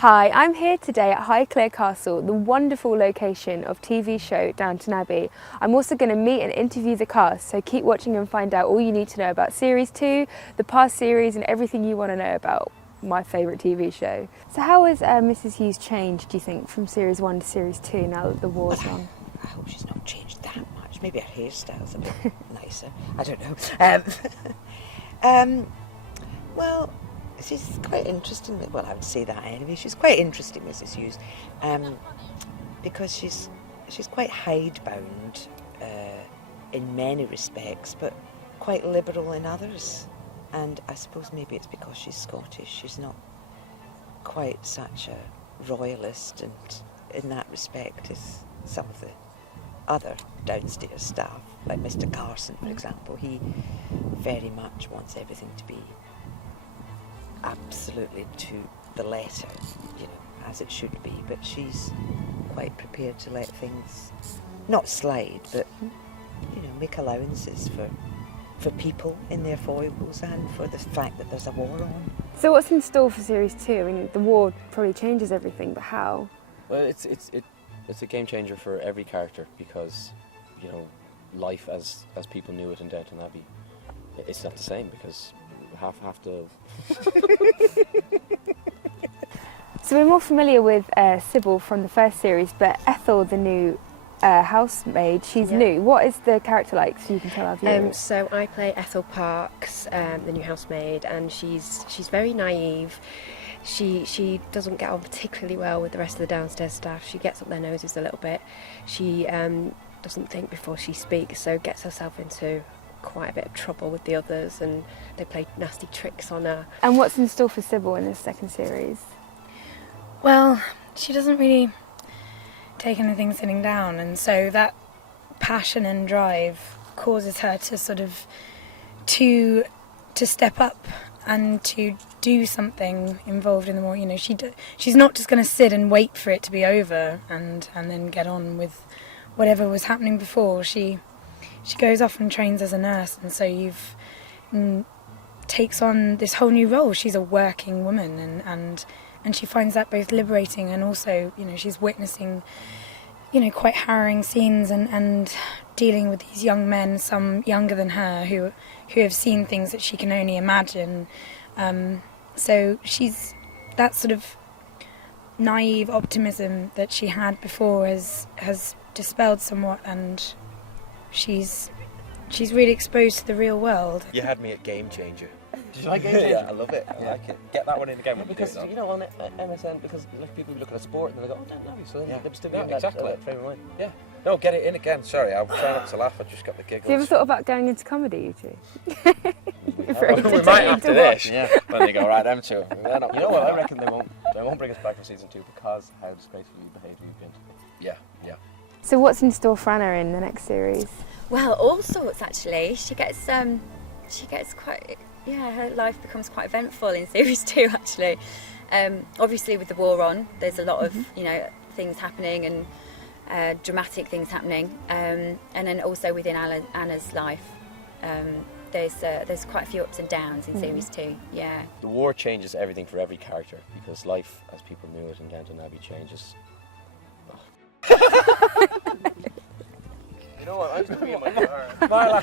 Hi, I'm here today at Highclere Castle, the wonderful location of TV show Downton Abbey. I'm also going to meet and interview the cast, so keep watching and find out all you need to know about Series 2, the past series and everything you want to know about my favourite TV show. So how has Mrs Hughes changed, do you think, from Series 1 to Series 2 now that the war's on? I hope she's not changed that much. Maybe her hairstyle's a bit nicer. I don't know. Well, she's quite interesting. Well, I would say that anyway. She's quite interesting, Mrs Hughes, because she's quite hidebound in many respects, but quite liberal in others. And I suppose maybe it's because she's Scottish. She's not quite such a royalist, and in that respect as some of the other downstairs staff, like Mr Carson, for example. He very much wants everything to be absolutely to the letter, as it should be, but she's quite prepared to let things not slide, but make allowances for people in their foibles and for the fact that there's a war on. So what's in store for Series 2? I mean, the war probably changes everything, but how? Well, it's a game changer for every character, because life as people knew it in Downton Abbey, it's not the same, because half the So we're more familiar with Sybil from the first series, but Ethel, the new housemaid, she's new. What is the character like, so you can tell our viewers? So I play Ethel Parks, the new housemaid, and she's very naive. She doesn't get on particularly well with the rest of the downstairs staff. She gets up their noses a little bit. She doesn't think before she speaks, so gets herself into quite a bit of trouble with the others, and they play nasty tricks on her. And what's in store for Sybil in this second series? Well, she doesn't really take anything sitting down, and so that passion and drive causes her to sort of to step up and to do something involved in the war. She's not just going to sit and wait for it to be over and then get on with whatever was happening before. She goes off and trains as a nurse, and so takes on this whole new role. She's a working woman, and she finds that both liberating, and also she's witnessing quite harrowing scenes and dealing with these young men, some younger than her, who have seen things that she can only imagine. So she's that sort of naive optimism that she had before has dispelled somewhat, and she's really exposed to the real world. You had me at Game Changer. Did you like Game Changer? Yeah, I love it. I like it. Get that one in again. Because on MSN, because people look at a sport and they go, oh, Downton Abbey, so they're still in exactly. that frame of mind. Yeah. No, get it in again. Sorry, I'll try not to laugh. I just got the giggles. Have you ever thought about going into comedy, you two? We might after this. Yeah. When they go, right, them two. You know what? I reckon they won't bring us back for season 2 because how disgracefully behaved we've been. Yeah. So what's in store for Anna in the next series? Well, all sorts actually. She gets quite. Her life becomes quite eventful in Series 2 actually. Obviously with the war on, there's a lot of things happening and dramatic things happening, and then also within Anna's life, there's quite a few ups and downs in Series 2. Yeah. The war changes everything for every character, because life as people knew it in Downton Abbey changes. You know what? I was doing my Marla.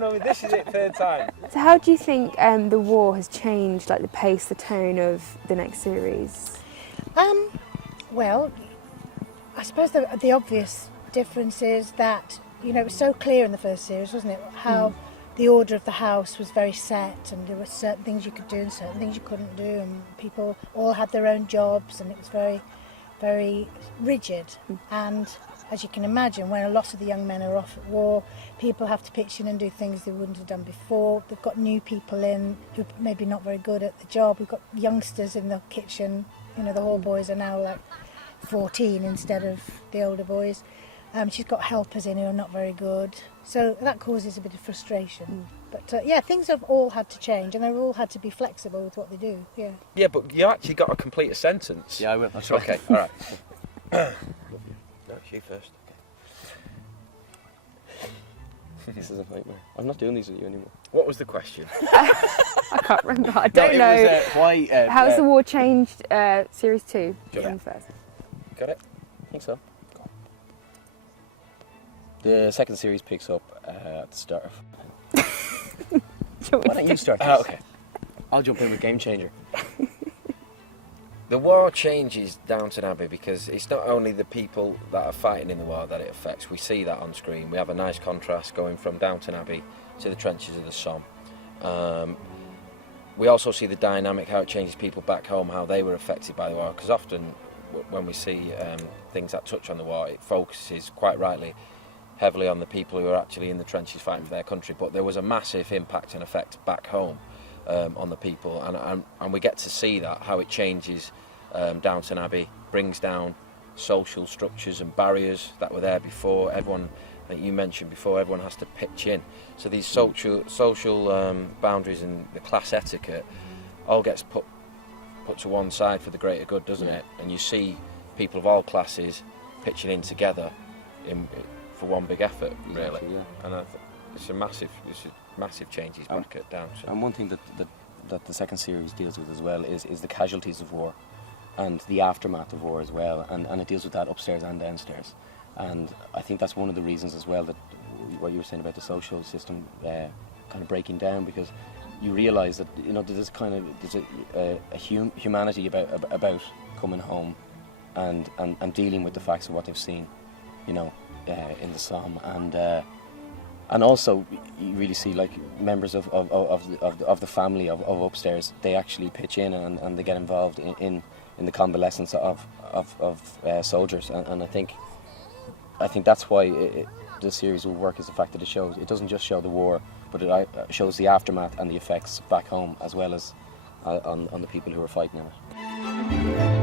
No, this is it, third time. So how do you think the war has changed, like the pace, the tone of the next series? Well, I suppose the obvious difference is that, it was so clear in the first series, wasn't it? How the order of the house was very set, and there were certain things you could do and certain things you couldn't do, and people all had their own jobs, and it was very, very rigid. And as you can imagine, when a lot of the young men are off at war, people have to pitch in and do things they wouldn't have done before. They've got new people in who are maybe not very good at the job. We've got youngsters in the kitchen. The hall boys are now like 14 instead of the older boys. She's got helpers in who are not very good. So that causes a bit of frustration. But things have all had to change, and they've all had to be flexible with what they do. Yeah. Yeah, but you actually got to complete a sentence. Yeah, I will. That's right. Okay, all right. No, she first. This is a nightmare. I'm not doing these with you anymore. What was the question? I can't remember. I don't know. It was, why, How's the war changed series 2? Yeah. First. Got it? I think so. The second series picks up at the start of... Why don't you start? Okay. I'll jump in with Game Changer. The war changes Downton Abbey because it's not only the people that are fighting in the war that it affects. We see that on screen. We have a nice contrast going from Downton Abbey to the trenches of the Somme. We also see the dynamic, how it changes people back home, how they were affected by the war. Because often when we see things that touch on the war, it focuses quite rightly heavily on the people who are actually in the trenches fighting for their country. But there was a massive impact and effect back home. On the people, and we get to see that, how it changes Downton Abbey, brings down social structures and barriers that were there before. Everyone, that you mentioned before, everyone has to pitch in. So these social boundaries and the class etiquette all gets put to one side for the greater good, doesn't it? And you see people of all classes pitching in together for one big effort, really. Exactly, yeah. And it's a massive changes back at Downton. And one thing that the second series deals with as well is the casualties of war and the aftermath of war as well, and it deals with that upstairs and downstairs. And I think that's one of the reasons as well that what you were saying about the social system kind of breaking down, because you realise that there's a humanity about coming home and dealing with the facts of what they've seen, in the Somme, and also you really see like members of the family of upstairs. They actually pitch in and they get involved in the convalescence of soldiers, and I think that's why the series will work, is the fact that it doesn't just show the war, but it shows the aftermath and the effects back home, as well as on the people who are fighting in it.